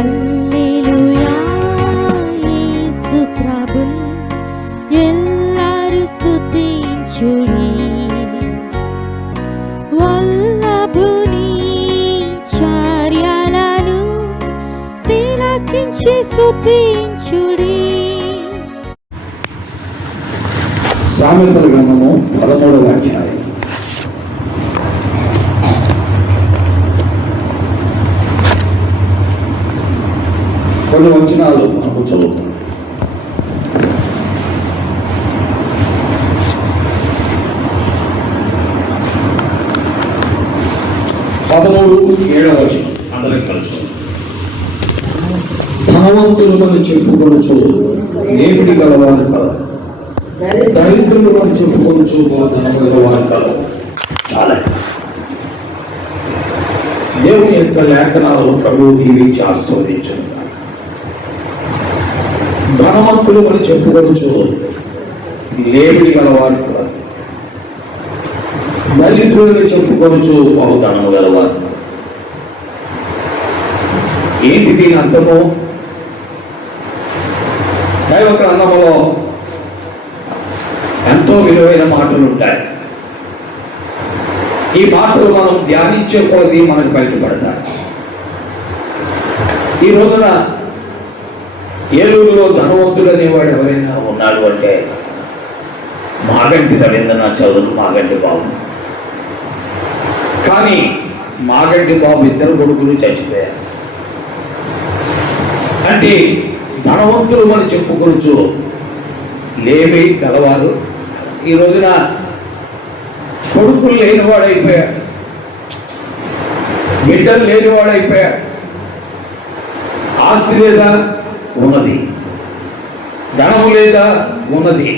హల్లెలూయా యేసు ప్రభున్ ఎల్లరు స్తుతించుడి వల్లభుని చర్యలను తిలకించి స్తుతించుడి. సామెతల గ్రంథము 13వ అధ్యాయం. కొన్ని వచనాలు మనకు చదువుతాం. పదమూడు 7వ వచనం అందరికి కలుసు. ధనవంతులు అని చెప్పుకొనుచు నేపిడి గలవారు కలరు, దరిద్రులు అని చెప్పుకొనుచు ధనము గలవారు కలరు. చాలా దేవుని యొక్క లేఖనాలు ప్రభువు దీవించి ఆస్వాదించున్నారు. ధనవంతులు అని చెప్పుకొనుచు లేపిడి గలవారు కలరు, దరిద్రులని చెప్పుకొనుచు బహుధనము గలవారు. ఏంటి దీని అర్థము? దైవ గ్రంథములో ఎంతో విలువైన మాటలు ఉంటాయి. ఈ మాటలు మనం ధ్యానించే కొలది మనకు బయటపడతాయి. ఈ రోజున ఏలూరులో ధనవంతుడు అనేవాడు ఎవరైనా ఉన్నాడు అంటే మాగంటి రవీంద్రనాథ్ చౌదరి, మాగంటి బాబు. కానీ మాగంటి బాబు ఇద్దరు కొడుకులు చచ్చిపోయారు. అంటే ధనవంతులు అని చెప్పుకొనుచు లేమి గలవారు. ఈ రోజున కొడుకులు లేనివాడైపోయాడు, బిడ్డలు లేనివాడైపోయాడు. ఆస్తి లేదా ఉన్నది, ధనము లేదా ఉన్నది,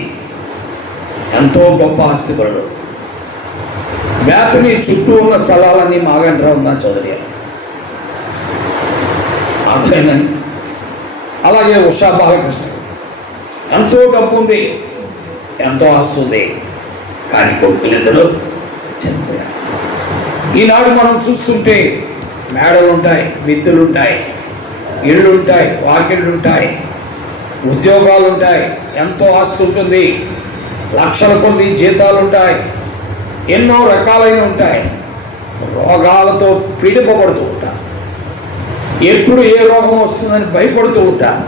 ఎంతో గొప్ప ఆస్తిపరుడు. వ్యాపిని చుట్టూ ఉన్న స్థలాలన్నీ మాగంటి రవీంద్రనాథ్ చౌదరి. అర్థమైందని. అలాగే ఉషా బాలకృష్ణ, ఎంతో డబ్బు ఉంది, ఎంతో ఆస్తి ఉంది, కానీ కొడుకులిద్దరూ చనిపోయారు. ఈనాడు మనం చూస్తుంటే మేడలు ఉంటాయి, మిద్దెలు ఉంటాయి, ఇళ్ళు ఉంటాయి, వాకిళ్ళు ఉంటాయి, ఉద్యోగాలు ఉంటాయి, ఎంతో ఆస్తి ఉంటుంది, లక్షల కొద్ది జీతాలు ఉంటాయి, ఎన్నో రకాలైన ఉంటాయి. రోగాలతో పీడిపబడుతూ ఉంటారు. ఎప్పుడు ఏ రోగం వస్తుందని భయపడుతూ ఉంటారు.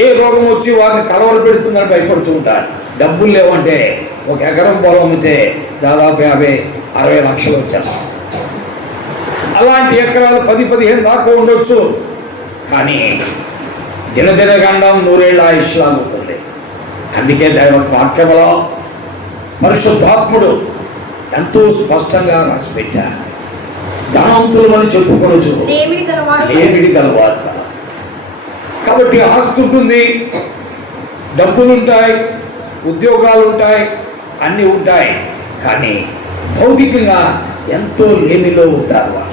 ఏ రోగం వచ్చి వారిని కలవర పెడుతుందని భయపడుతూ ఉంటారు. డబ్బులు లేవంటే ఒక ఎకరం పొలం అమ్మితే దాదాపు 50-60 లక్షలు వచ్చేస్తాయి. అలాంటి ఎకరాలు 10-15 దాకా ఉండొచ్చు. కానీ దినదిన గండం 100 ఏళ్ళ ఆయుష్లా ఉంటుంది. అందుకే దైవ వాక్యములో పరిశుద్ధాత్ముడు ఎంతో స్పష్టంగా రాసిపెట్టారు. ధనవంతులు అని చెప్పుకొనొచ్చు లేమిడి గలవారు. కాబట్టి ఆస్తి ఉంటుంది, డబ్బులుంటాయి, ఉద్యోగాలు ఉంటాయి, అన్నీ ఉంటాయి. కానీ భౌతికంగా ఎంతో లేమిలో ఉంటారు. వాళ్ళు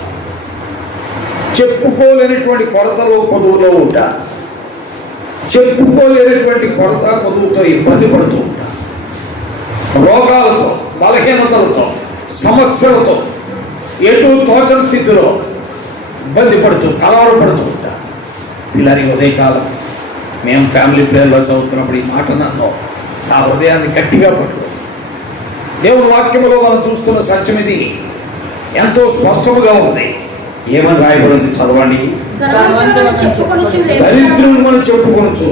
చెప్పుకోలేనటువంటి కొరతలో కొదువులో ఉంటారు. చెప్పుకోలేనటువంటి కొరత కొదువుతో ఇబ్బంది పడుతూ ఉంటారు. రోగాలతో, బలహీనతలతో, సమస్యలతో, ఎటు తోచని స్థితిలో ఇబ్బంది పడుతూ కలవరపడుతూ ఉంటారు. పిల్లలకి ఉదయకాలం మేము ఫ్యామిలీ ప్రేయర్లో చదువుతున్నప్పుడు ఈ మాట నన్ను నా హృదయాన్ని గట్టిగా పట్టు. దేవుని వాక్యంలో మనం చూస్తున్న సత్యం ఇది ఎంతో స్పష్టముగా ఉంది. ఏమని రాయబడింది చదవండి. దరిద్రులను మనం చెప్పుకొనొచ్చు.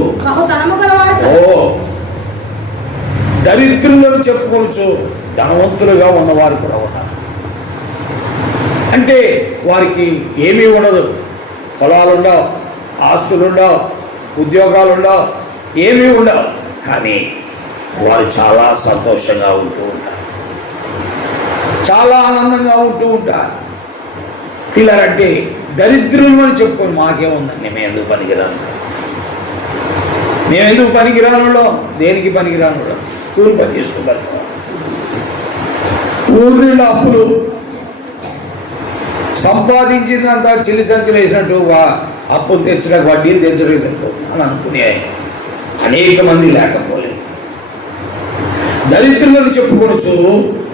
దరిద్రులను చెప్పుకొనొచ్చు. ధనవంతులుగా ఉన్నవారు కూడా ఉన్నారు. అంటే వారికి ఏమీ ఉండదు, పొలాలుండవు, ఆస్తులుండవు, ఉద్యోగాలుండవు, ఏమీ ఉండవు. కానీ వారు చాలా సంతోషంగా ఉంటూ ఉంటారు, చాలా ఆనందంగా ఉంటూ ఉంటారు. పిల్లలంటే దరిద్రులు అని చెప్పుకొని మాకేముందండి, మేము ఎందుకు పనికిరాను, మేము ఎందుకు పనికిరాను, దేనికి పనికిరాను, కూలి పని చేసుకుంటారు. ఊరిలో అప్పులు సంపాదించిందంతా చిల్లి సంచులు వేసినట్టు అప్పులు తెచ్చడానికి వడ్డీలు తెచ్చడానికి సరిపోతుంది అని అనుకునే అనేక మంది లేకపోలేదు. దరిద్రులను చెప్పుకొనొచ్చు.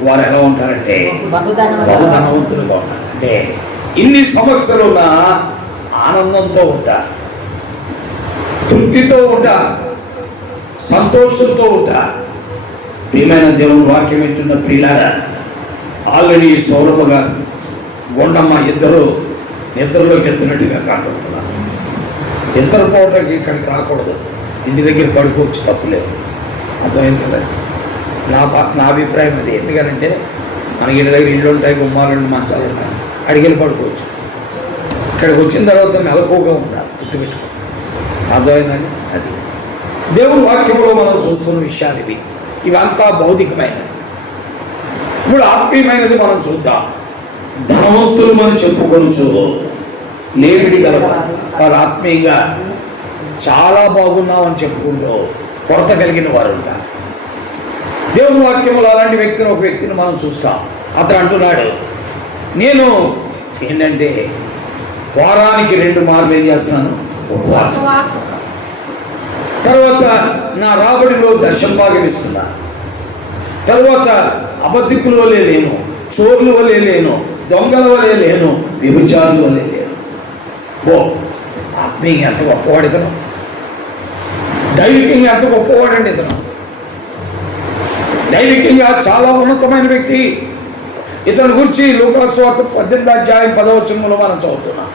వారు ఎలా ఉంటారంటే బహుధనవంతులుగా ఉంటారు. అంటే ఇన్ని సమస్యలున్నా ఆనందంతో ఉంటా, తృప్తితో ఉంటా, సంతోషంతో ఉంటా. ప్రియమైన దేవుని వాక్యం వింటున్న ప్రియులారా, ఆల్రెడీ సౌరభ గారు గుండమ్మ ఇద్దరు నిద్రలోకి వెళ్తున్నట్టుగా కనబడుతున్నారు. నిద్రపోవటానికి ఇక్కడికి రాకూడదు, ఇంటి దగ్గర పడుకోవచ్చు, తప్పులేదు. అర్థమైంది కదా? నా అభిప్రాయం అది. ఎందుకంటే మనకి ఇంటి దగ్గర ఇళ్ళు ఉంటాయి, గుమ్మాలు, మంచాలు ఉంటాయి, అడిగెళ్ళి పడుకోవచ్చు. ఇక్కడికి వచ్చిన తర్వాత మెలకువగా ఉండాలి, గుర్తుపెట్టుకో. అర్థమైందండి? అది దేవుని వాక్యంలో మనం చూస్తున్న విషయాలు ఇవి. ఇవంతా భౌతికమైనది. ఇప్పుడు ఆత్మీయమైనది మనం చూద్దాం. ధనవంతులు మనం చెప్పుకొనొచ్చు, లేమిడి గలవారు, వారు ఆత్మీయంగా చాలా బాగున్నామని చెప్పుకుంటూ కొరత కలిగిన వారు ఉంటారు. దేవుని వాక్యంలో అలాంటి వ్యక్తిని, ఒక వ్యక్తిని మనం చూస్తాం. అతను అంటున్నాడు, నేను ఏంటంటే వారానికి 2 మార్లు ఏం చేస్తున్నాను? ఉపవాసం. తర్వాత నా రాబడిలో దశంభాగం ఇస్తున్నా. తర్వాత అబద్ధికుల వలె లేను, చోర్ల వలె లేను, దొంగల వలె లేను, వ్యభిచారుల వలె లేను. ఓ, ఆత్మీయంగా ఎంత గొప్పవాడు ఇతను, దైవికంగా ఎంత గొప్పవాడండి ఇతను. దైవికంగా చాలా ఉన్నతమైన వ్యక్తి. ఇతని గురించి లూకాసు వార్త 18వ అధ్యాయం 10వ వచనంలో మనం చదువుతున్నాం.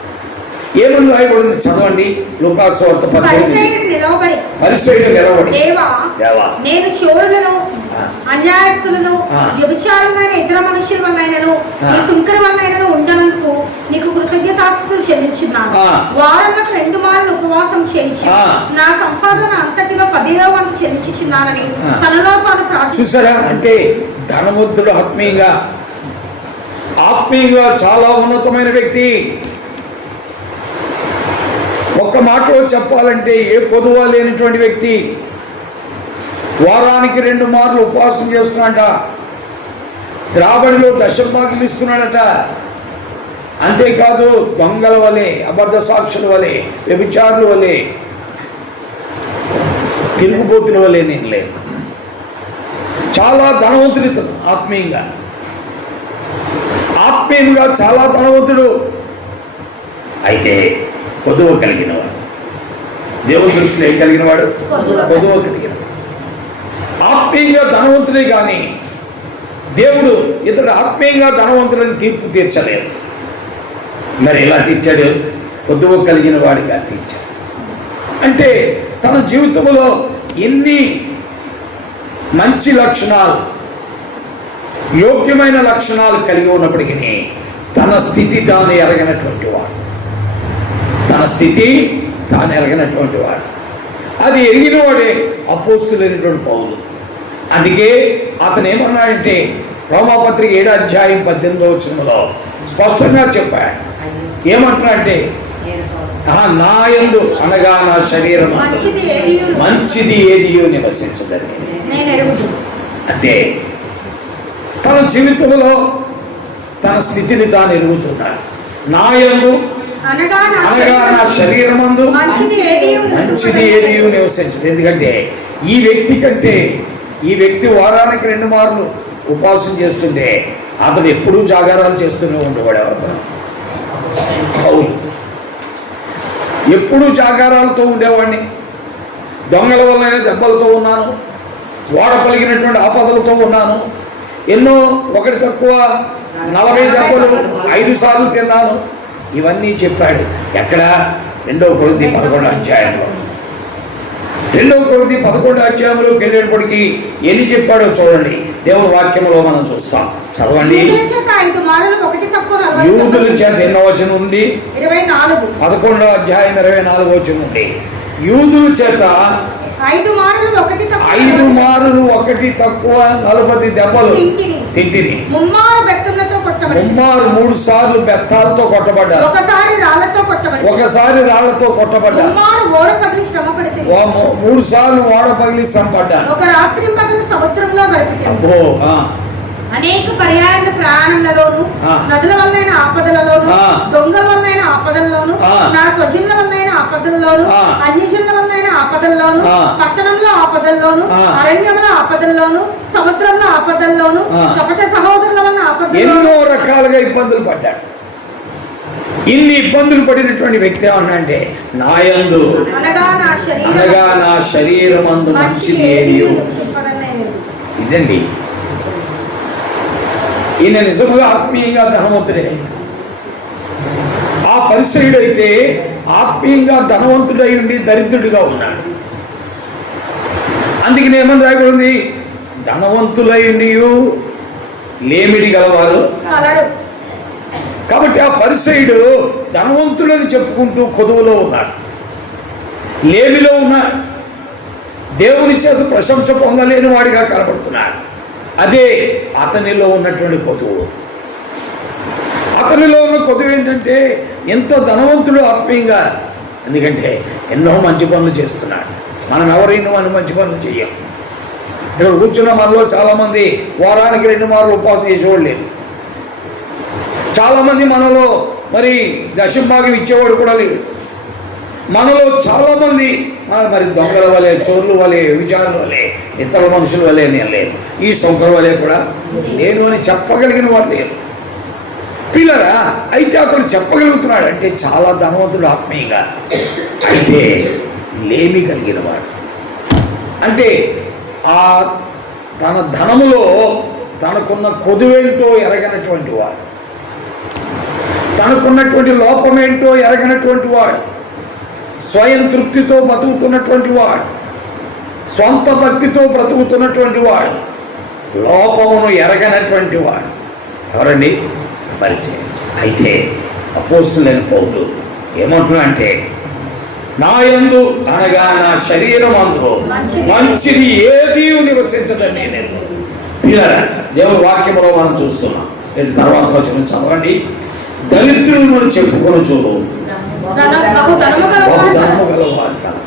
ఏమని రాయబడింది? చదవండి. లూకాసు వార్త 18. పరిసయ్యుడు నిలబడి, దేవా, నేను చోరులను, అన్యాయస్తులను, వ్యభిచారులైన ఇతర మనుషుల వలనైనను నీ సుంకర వలనైనను ఉండనందుకు నీకు కృతజ్ఞతాస్తుతులు చెల్లించున్నాను. వారంలో 2 మార్లు ఉపవాసం చేయించి నా సంపాదన అంతటిలో 10వ వంతు చెల్లించుచున్నానని తనలో తాను ప్రార్థించాడు. చూసారా? అంటే ధనవంతుడు ఆత్మీయంగా చాలా ఉన్నతమైన వ్యక్తి. ఒక్క మాటలో చెప్పాలంటే ఏ పొదువా లేనటువంటి వ్యక్తి. వారానికి 2 మార్లు ఉపవాసం చేస్తున్నాడట, రాబడిలో దశంభాగం ఇస్తున్నాడట. అంతేకాదు దొంగల వలె, అబద్ధ సాక్షుల వలె, వ్యభిచారుల వలె, తిరుగుబోతుల వలె నేను లేను. చాలా ధనవంతుడు ఆత్మీయంగా చాలా ధనవంతుడు. అయితే పొదువ కలిగిన వాడు, దేవుని దృష్టిలో ఏం కలిగిన వాడు? పొదువ కలిగిన వాడు. ఆత్మీయంగా ధనవంతుడే కానీ దేవుడు ఇతడు ఆత్మీయంగా ధనవంతులని తీర్పు తీర్చలేదు. మరి ఎలా తీర్చాడు? పొదువ కలిగిన వాడిగా తీర్చాడు. అంటే తన జీవితంలో ఎన్ని మంచి లక్షణాలు, యోగ్యమైన లక్షణాలు కలిగి ఉన్నప్పటికీ తన స్థితి తాను ఎరగనటువంటి వాడు. అది ఎరిగిన వాడే అపోస్తులైనటువంటి పౌలు. అందుకే అతను ఏమన్నాడంటే రోమాపత్రిక 7వ అధ్యాయం 18వ వచనంలో స్పష్టంగా చెప్పాడు. ఏమంటున్నాడంటే, నా యందు అనగా నా శరీరం మంచిది ఏదియో నివసించదని. అంటే తన జీవితంలో తన స్థితిని తాను ఎరుగుతున్నాడు. నా యందు అనగా నా శరీరమందు మంచిది ఏదియో నివసించదు. ఎందుకంటే ఈ వ్యక్తి వారానికి 2 మార్లు ఉపవాసం చేస్తుంటే అతను ఎప్పుడూ జాగారాలు చేస్తూనే ఉండేవాడు. ఎవరు? పౌలు. ఎప్పుడూ జాగారాలతో ఉండేవాడిని. దొంగల వల్ల దెబ్బలతో ఉన్నాను, ఓడ పలిగినటువంటి ఆపదలతో ఉన్నాను, ఎన్నో ఒకటి తక్కువ 40 దెబ్బలు 5 సార్లు తిన్నాను. ఇవన్నీ చెప్పాడు. ఎక్కడ? 2 కొరింథీ 11వ అధ్యాయంలో. 2 కొరింథీ 11వ అధ్యాయంలోకి వెళ్ళేటప్పటికి ఎన్ని చెప్పాడో చూడండి. దేవుని వాక్యంలో మనం చూస్తాం. చదవండి. యూదుల చేత ఎన్నో వచనం ఉంది? 11వ అధ్యాయం 24వ వచనం ఉంది. యూదుల చేత 5 మార్లు ఒకటి తక్కువ 40 దెబ్బలు తింటిని. 3 సార్లు బెత్తాలతో కొట్టబడ్డారు. ఒకసారి రాళ్లతో కొట్టబడ్డారు. 3 సార్లు ఓడ పగిలి శ్రమపడ్డారు. సముద్రంలో అబ్బో! అనేక పర్యాయ ప్రయాణంలోను, నదుల వల్లైన ఆపదలలోను, దొంగల వల్లైన ఆపదల్లోను, నా స్వజనుల వల్లైన ఆపదల్లోను, అన్యజనుల వల్లైన ఆపదల్లోను, పట్టణంలో ఆపదల్లోను, అరణ్యంలో ఆపదల్లోను, సముద్రంలో ఆపదల్లోను, కపట సహోదరుల వల్ల ఆపదల్లోను, ఎన్నో రకాలుగా ఇబ్బందులు పడ్డాడు. ఇన్ని ఇబ్బందులు పడినటువంటి వ్యక్తి ఏమన్నా అంటే నాయందు అనగా నా శరీరమందు మంచిది ఏది ఇదండి. ఈయన నిజముగా ఆత్మీయంగా ధనవంతుడే. ఆ పరిసయుడైతే ఆత్మీయంగా ధనవంతుడై ఉండి దరిద్రుడిగా ఉన్నాడు. అందుకని ఏమని రాయబడింది? ధనవంతులై లేమిడి గలవారు. కాబట్టి ఆ పరిసయుడు ధనవంతులని చెప్పుకుంటూ కొదువులో ఉన్నాడు, లేమిలో ఉన్నాడు, దేవుని చేత ప్రశంస పొందలేని వాడిగా కనబడుతున్నాడు. అదే అతనిలో ఉన్నటువంటి కొదువు. అతనిలో ఉన్న కొదువు ఏంటంటే ఎంతో ధనవంతుడు ఆత్మీయంగా. ఎందుకంటే ఎన్నో మంచి పనులు చేస్తున్నాడు. మనం ఎవరైనా మనం మంచి పనులు చెయ్యం. ఇక్కడ కూర్చున్న మనలో చాలామంది వారానికి 2 మార్లు ఉపవాసం చేసేవాళ్ళు లేరు. చాలామంది మనలో మరి దశంభాగం ఇచ్చేవాడు కూడా లేడు. మనలో చాలామంది మరి దొంగల వలె, చోర్లు వలె, విచారణ వలె, ఇతర మనుషుల వలె నేను లేను, ఈ సొంకల వలె కూడా నేను అని చెప్పగలిగిన వాడు లేరు. పిల్లరా, అయితే అతను చెప్పగలుగుతున్నాడు అంటే చాలా ధనవంతుడు ఆత్మీయంగా. అయితే లేమి కలిగిన వాడు అంటే ఆ తన ధనములో తనకున్న కొదువేంటో ఎరగనటువంటి వాడు, తనకున్నటువంటి లోపమేంటో ఎరగనటువంటి వాడు, స్వయం తృప్తితో బతుకుతున్నటువంటి వాడు, సొంత భక్తితో బ్రతుకుతున్నటువంటి వాడు, లోపమును ఎరగనటువంటి వాడు ఎవరండి? పరిచయం. అయితే అపోస్తలుడైన పౌలు ఏమంటున్నా అంటే నా యందు అనగా నా శరీరమందు మంచిది ఏది నివసించదని నేను. దేవుని వాక్యంలో మనం చూస్తున్నాం. తర్వాత వచ్చిన చదవండి. దరిద్రులను చెప్పుకొనుచు బహుధనము గలవారు కదా.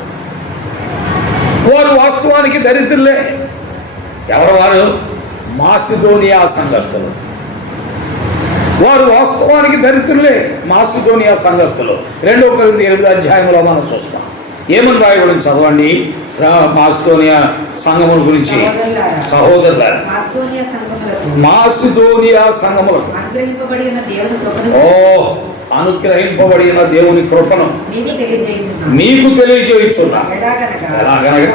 వారు వాస్తవానికి దరిద్రులే. ఎవరు వారు? మాసిదోనియా సంఘస్థులు. వారు వాస్తవానికి దరిద్రులే, మాసిదోనియా సంఘస్థులు. 2 కొరింథీ 8 అధ్యాయంలో మనం చూస్తాం. ఏమని రాయబడి చదవండి. మాసిదోనియా సంఘముల గురించి. సహోదరులారా, మాసిదోనియా సంఘములకు అనుగ్రహింపబడిన దేవుని కృపను మీకు తెలియజేయుచున్నా. ఎలాగనగా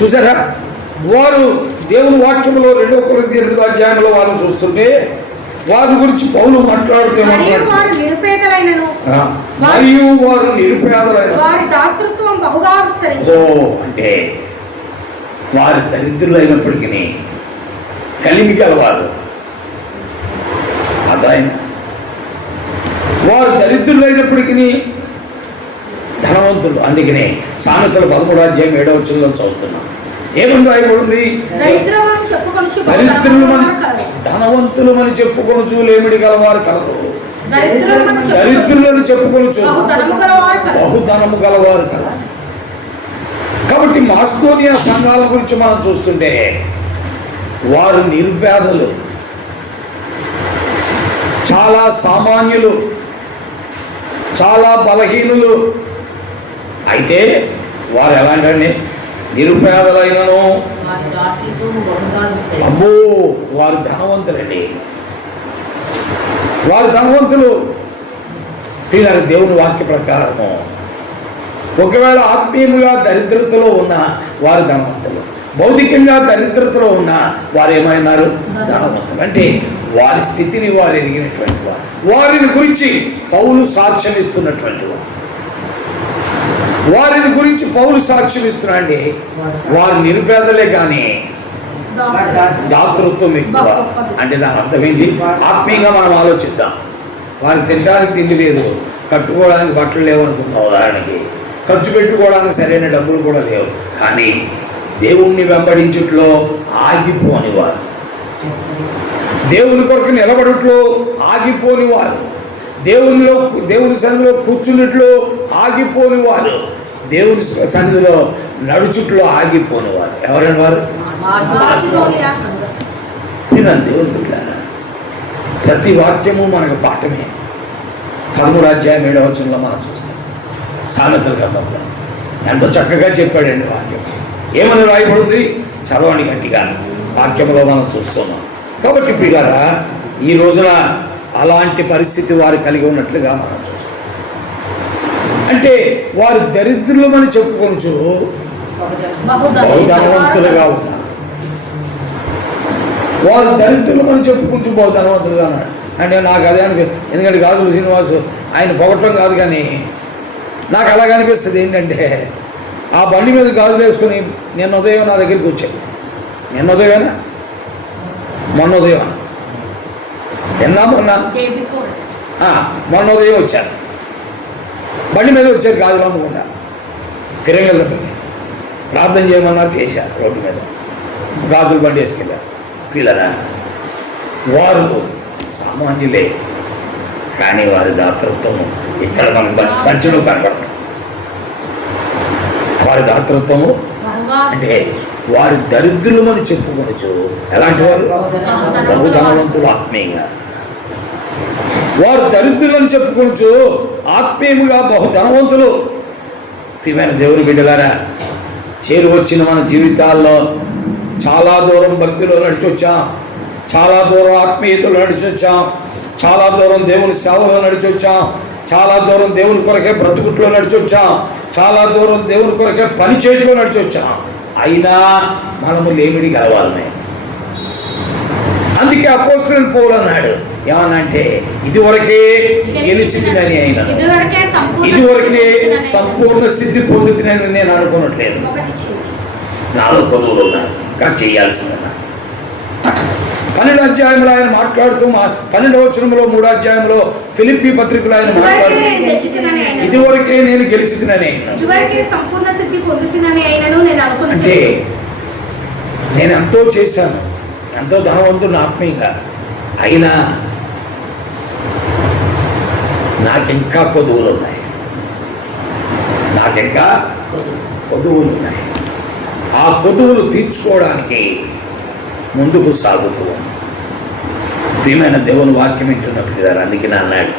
చూసారా, వారు దేవుని వాక్యంలో 2 కొరింథీ 8 అధ్యాయంలో వారు చూస్తుంటే వారి గురించి పౌలు మాట్లాడుతూ మరియు వారు నిరుపేదలైన అంటే వారు దరిద్రులైనప్పటికీ కలిమి గలవారు. అదాయన వారు దరిద్రులైనప్పటికీ ధనవంతులు. అందుకనే సామెతలు 13వ అధ్యాయం 7వ వచనంలో చదువుతున్నాం. ఏమని రాయబడింది? ధనవంతులమని చెప్పుకొనుచు లేమిడి గలవారు కలరు, దరిద్రులను చెప్పుకొనుచు బహుధనము గలవారు కలరు. కాబట్టి మాసిదోనియా సంఘాల గురించి మనం చూస్తుంటే వారు నిరుపేదలు, చాలా సామాన్యులు, చాలా బలహీనులు. అయితే వారు ఎలాంటి నిరుపేదలైనను అబ్బో వారు ధనవంతులండి. వారు ధనవంతులు. పిల్లలు, దేవుని వాక్య ప్రకారము ఒకవేళ ఆత్మీయంగా దరిద్రతలో ఉన్న వారు ధనవంతులు, భౌతికంగా దరిద్రతలో ఉన్న వారు ఏమైనారు? ధనవంతులు. అంటే వారి స్థితిని వారు ఎరిగినటువంటి వారు. వారిని గురించి పౌలు సాక్ష్యం ఇస్తున్నటువంటి వారు. వారిని గురించి పౌలు సాక్ష్యం ఇస్తున్నాండి. వారు నిరుపేదలే కానీ దాతృత్వం ఎక్కువ. అంటే దాని అర్థం ఏంటి? ఆత్మీయంగా మనం ఆలోచిద్దాం. వారికి తినడానికి తిండి లేదు, కట్టుకోవడానికి బట్టలు లేవు అనుకుందాం. ఉదాహరణకి ఖర్చు పెట్టుకోవడానికి సరైన డబ్బులు కూడా లేవు. కానీ దేవుణ్ణి వెంబడించుట్లో ఆగిపోని వారు, దేవుని కొరకు నిలబడుట్లో ఆగిపోని వారు, దేవుని సన్నిధిలో కూర్చున్నట్లు ఆగిపోని వారు, దేవుని సన్నిధిలో నడుచుట్లో ఆగిపోని వారు. ఎవరైనా వారు దేవుని బిడ్డలారా, ప్రతి వాక్యము మనకు పాఠమే. 13వ అధ్యాయం 7వ వచనంలో మనం చూస్తాం. సామెతల గ్రంథంలో ఎంతో చక్కగా చెప్పాడండి వాక్యం. ఏమని రాయబడింది? చదవండి గట్టిగా. వాక్యంలో మనం చూస్తున్నాం. కాబట్టి పిల్లరా, ఈ రోజున అలాంటి పరిస్థితి వారు కలిగి ఉన్నట్లుగా మనం చూస్తాం. అంటే వారు దరిద్రులమని చెప్పుకొనుచు బహుధనవంతులుగా ఉన్నారు. వారు దరిద్రులమని చెప్పుకుంటూ బహుధనవంతులుగా ఉన్నారు. అంటే నాకు అదే అనిపిస్తుంది. ఎందుకంటే గాజుల శ్రీనివాసు ఆయన పొగట్టం కాదు, కానీ నాకు అలాగ అనిపిస్తుంది. ఏంటంటే ఆ బండి మీద గాజులు వేసుకొని నిన్న ఉదయం నా దగ్గరికి వచ్చాడు. నిన్న ఉదయమేనా మొన్న ఉదయం మొన్న ఉదయం వచ్చారు. బండి మీద వచ్చారు గాజులు అమ్మకుండా. తిరంగల దెబ్బకి ప్రార్థన చేయమన్నారు, చేశారు. రోడ్డు మీద గాజులు బండి వేసుకెళ్ళారు. పిల్లరా, వారు సామాన్యులే, కానీ వారి దాతృత్వం ఇక్కడ మనకు సంచులు కనబడతాం. వారి దాతృత్వము అంటే వారి దరిద్రులమని చెప్పుకోవచ్చు. ఎలాంటి వారు? బహుధనవంతులు ఆత్మీయంగా. వారు దరిద్రులని చెప్పుకోవచ్చు, ఆత్మీయముగా బహుధనవంతులు. ప్రియమైన దేవుని బిడ్డలారా, చేరువచ్చిన మన జీవితాల్లో చాలా దూరం భక్తిలో నడిచొచ్చాం, చాలా దూరం ఆత్మీయతలో నడిచొచ్చాం, చాలా దూరం దేవుని సేవలో నడిచొచ్చాం, చాలా దూరం దేవుని కొరకే బ్రతుకుట్లో నడిచొచ్చాం, చాలా దూరం దేవుని కొరకే పని చేయట్లో నడిచొచ్చాం. అయినా మనము లేమిడి గలవాలమే. అందుకే అపోస్తలుడైన పౌలు అన్నాడు, ఏమనంటే ఇదివరకే గెలిచితినని అయినా, ఇదివరకే సంపూర్ణ సిద్ధి పొందుతునని నేను అనుకోనట్లేదు. నాలో కొలువులు ఉన్నారు, ఇంకా చేయాల్సింది. 12వ అధ్యాయంలో ఆయన మాట్లాడుతూ 12వ వచనంలో 3వ అధ్యాయంలో ఫిలిప్పీ పత్రికలో ఆయన మాట్లాడుతూ ఇదివరకే నేను గెలిచితినని, అంటే నేను ఎంతో చేశాను, ఎంతో ధనవంతుడు ఆత్మీయంగా, అయినా నాకింకా కొదువులు ఉన్నాయి, నాకింకా కొదువులు ఉన్నాయి. ఆ కొదువులు తీర్చుకోవడానికి ముందుకు సాగుతూ ఉన్నాం. ప్రియమైన దేవుని వాక్యం వింటున్నప్పుడు గారు అందుకే అన్నాడు,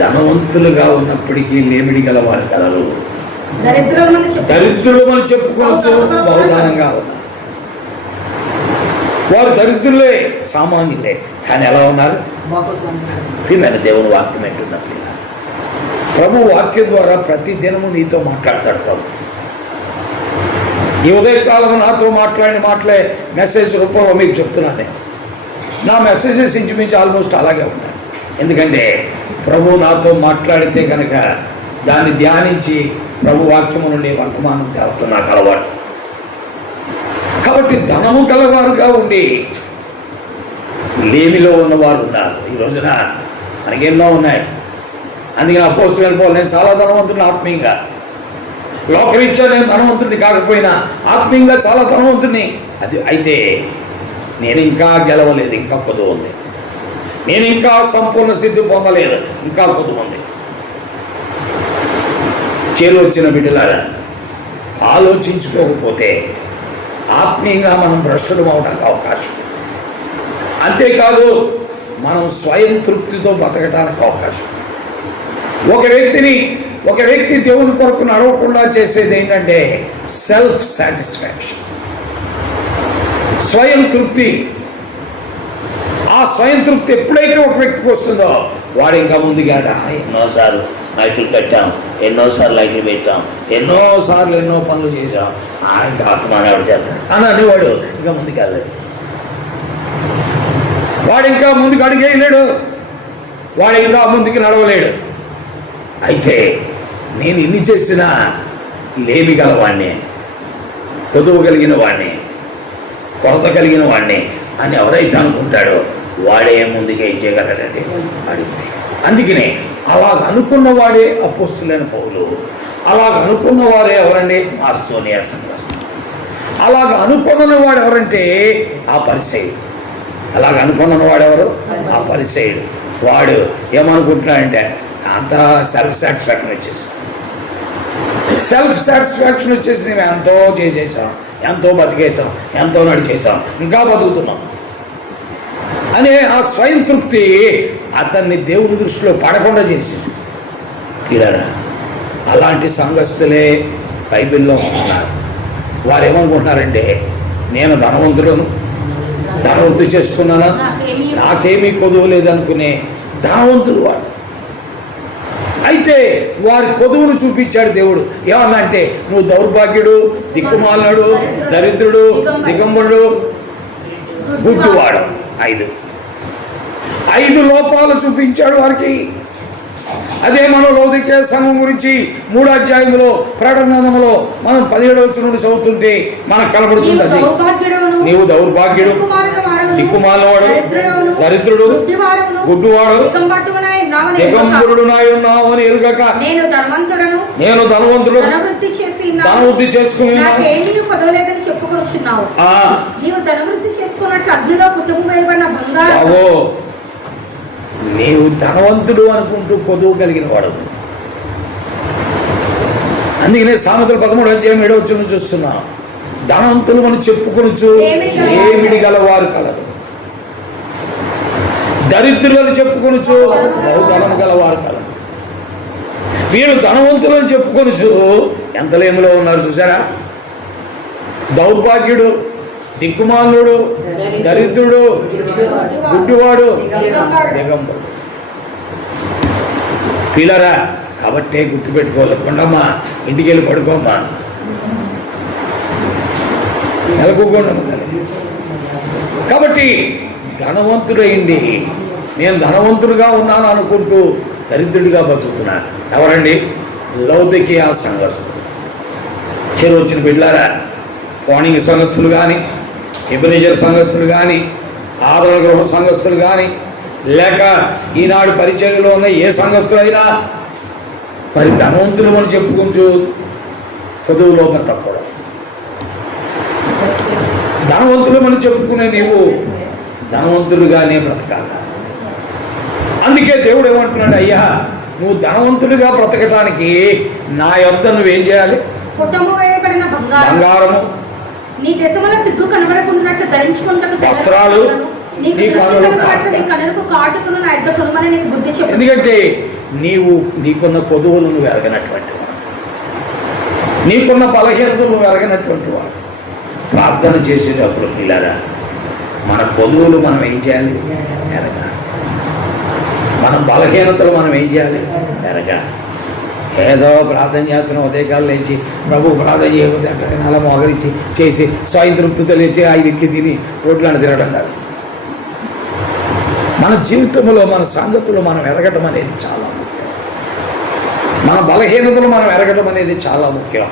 ధనవంతులుగా ఉన్నప్పటికీ లేమిడి గల వారి కలలు దరిద్రులమని చెప్పుకోవచ్చు, బహుధనంగా ఉన్నారు. వారు దరిద్రులే, సామాన్యులే, కానీ ఎలా ఉన్నారు? ప్రియమైన దేవుని వాక్యం వింటున్నప్పుడు ప్రభు వాక్యం ద్వారా ప్రతి దినము నీతో మాట్లాడతాడు. ప్రభు ఈ ఉదయకాలం నాతో మాట్లాడిన మాటలే మెసేజ్ రూపంలో మీకు చెప్తున్నానే. నా మెసేజెస్ ఇంచుమించు ఆల్మోస్ట్ అలాగే ఉన్నాయి. ఎందుకంటే ప్రభు నాతో మాట్లాడితే కనుక దాన్ని ధ్యానించి ప్రభు వాక్యము నుండి వర్తమానం తేవటం నాకు అలవాటు. కాబట్టి ధనము గలవారుగా ఉండి లేమిలో ఉన్నవారు ఉన్నారు. ఈ రోజున మనకెన్నో ఉన్నాయి. అందుకని అపోస్తలుడైన పౌలు, నేను చాలా ధనవంతుడిని ఆత్మీయంగా, లోకరీత్యా నేను ధనవంతుడిని కాకపోయినా ఆత్మీయంగా చాలా ధనవంతుడిని. అది అయితే నేను ఇంకా గెలవలేదు, ఇంకా కొదువు ఉంది. నేను ఇంకా సంపూర్ణ సిద్ధి పొందలేదు, ఇంకా కొదువు ఉంది. చేరువచ్చిన బిడ్డలారా, ఆలోచించుకోకపోతే ఆత్మీయంగా మనం భ్రష్టులం అవడానికి అవకాశం. అంతేకాదు మనం స్వయం తృప్తితో బతకడానికి అవకాశం. ఒక వ్యక్తి దేవుని కొరకు నడవకుండా చేసేది ఏంటంటే సెల్ఫ్ సాటిస్ఫాక్షన్, స్వయం తృప్తి. ఆ స్వయం తృప్తి ఎప్పుడైతే ఒక వ్యక్తికి వస్తుందో వాడు ఇంకా ముందుగాడ ఎన్నోసార్లు మైకులు కట్టాం, ఎన్నోసార్లు లైట్లు పెట్టాం, ఎన్నోసార్లు ఎన్నో పనులు చేశాం, ఇంకా ఆత్మానాడు చేద్దాం అని అనేవాడు ఇంకా ముందుకు వెళ్ళాడు. వాడు ఇంకా ముందుకు అడిగేయలేడు, వాడు ఇంకా ముందుకు నడవలేడు. అయితే నేను ఎన్ని చేసినా లేమి గలవాణ్ణి, కొదువు కలిగిన వాడిని, కొరత కలిగిన వాడిని అని ఎవరైతే అనుకుంటాడో వాడే ముందుకు ఏం చేయగలడంటే అడిగింది. అందుకనే అలాగ అనుకున్న వాడే అపోస్తలుడైన పౌలు. అలాగ అనుకున్న వారే ఎవరండి? మాస్తోనియా సంఘస్థులు. అలాగ అనుకున్న వాడు ఎవరంటే ఆ పరిసయ్యుడు. అలాగ అనుకున్న వాడెవరు? ఆ పరిసయ్యుడు. వాడు ఏమనుకుంటున్నాడంటే అంతా సెల్ఫ్ సాటిస్ఫాక్షన్ వచ్చేసాం, సెల్ఫ్ సాటిస్ఫాక్షన్ వచ్చేసి మేము ఎంతో చేసేసాం, ఎంతో బతికేసాం, ఎంతో నడిచేసాం, ఇంకా బతుకుతున్నాం అనే ఆ స్వయం తృప్తి అతన్ని దేవుని దృష్టిలో పడకుండా చేసేసి ఇలారా అలాంటి సంఘస్థులే బైబిల్లో ఉంటున్నారు. వారు ఏమనుకుంటున్నారంటే నేను ధనవంతులను ధనవంతు చేసుకున్నానా, నాకేమీ కొదువు లేదనుకునే ధనవంతుడు వాడు. అయితే వారి కొదువును చూపించాడు దేవుడు. ఏమన్నా అంటే నువ్వు దౌర్భాగ్యుడు, దిక్కుమాలనుడు, దరిద్రుడు, దిగంబరుడు, గుడ్డివాడు. 5 లోపాలు చూపించాడు వారికి. అదే మనం లౌకిక సంఘం గురించి 3వ అధ్యాయంలో ప్రకటనలో మనం 17వ వచనం నుండి చదువుతుంటే మనకు కనబడుతుంది. అది నీవు దౌర్భాగ్యుడు, దిక్కుమాలవాడు, దరిద్రుడు, గుడ్డివాడు, దిగంబరుడు నాయున్నావు అని ఎరుగక నేను ధనవంతుడు ధనవృద్ధి చేసుకుని నీవు ధనవంతుడు అనుకుంటూ కొదువు కలిగిన వాడు. అందుకనే సామెతలు 13వ అధ్యాయం 7వ వచనం చూస్తున్నాం. ధనవంతులు మనం చెప్పుకొనుచు ఏమిడి గలవారు కలరు, దరిద్రులను చెప్పుకొనుచు బహుధనము గలవారు కలరు. వీరు ధనవంతులను చెప్పుకొనుచు ఎంత లేములో ఉన్నారు చూసారా. దౌర్భాగ్యుడు, దిక్కుమాలుడు, దరిద్రుడు, గుడ్డివాడు, దిగంబరుడు. పిల్లరా, కాబట్టే గుర్తుపెట్టుకోలేకుండామ్మా ఇంటికి వెళ్ళి పడుకోమ్మా, నెలకోకుండా తల్లి. కాబట్టి ధనవంతుడైంది నేను ధనవంతుడిగా ఉన్నాను అనుకుంటూ దరిద్రుడిగా బతుకుతున్నాను. ఎవరండి? లౌకిక సంఘస్థులు. వచ్చిన బిడ్డలారా, కోణింగ్ సంఘస్థులు కానీ, ఎబెనెజర్ సంఘస్థులు కానీ, ఆదరణ గృహ సంఘస్థులు కానీ, లేక ఈనాడు పరిచర్యలో ఉన్న ఏ సంఘస్థులైనా మరి ధనవంతులు అని చెప్పుకుంటూ పొదువులో బ్రతకూడదు. ధనవంతులు అని చెప్పుకునే నీవు ధనవంతుడిగానే బ్రతకాలి. అందుకే దేవుడు ఏమంటున్నాడు, అయ్యా నువ్వు ధనవంతుడిగా బ్రతకటానికి నా యొద్ద నువ్వేం చేయాలి? బంగారము, వస్త్రాలు, ఎందుకంటే నీకున్న కొదువులు నువ్వు ఎరగనటువంటి వాడు, నీకున్న బలహీనతలు నువ్వు ఎరగనటువంటి వాడు. ప్రార్థన చేసేటప్పుడు పిల్లరా మన కొదువులు మనం ఏం చేయాలి? ఎరగాలి. మన బలహీనతలు మనం ఏం చేయాలి? ఎరగాలి. ఏదో ప్రార్థన చేస్తున్నాం, ఉదయకాలం లేచి ప్రభు ప్రార్థన చేయకపోతే అట్లా అలా మోగరించి చేసి స్వయం తృప్తితో లేచి 5 ఇడ్లీ తిని రోడ్లను తిరగడం కాదు. మన జీవితంలో మన సంగతులు మనం ఎరగటం అనేది చాలా ముఖ్యం. మన బలహీనతలు మనం ఎరగటం అనేది చాలా ముఖ్యం.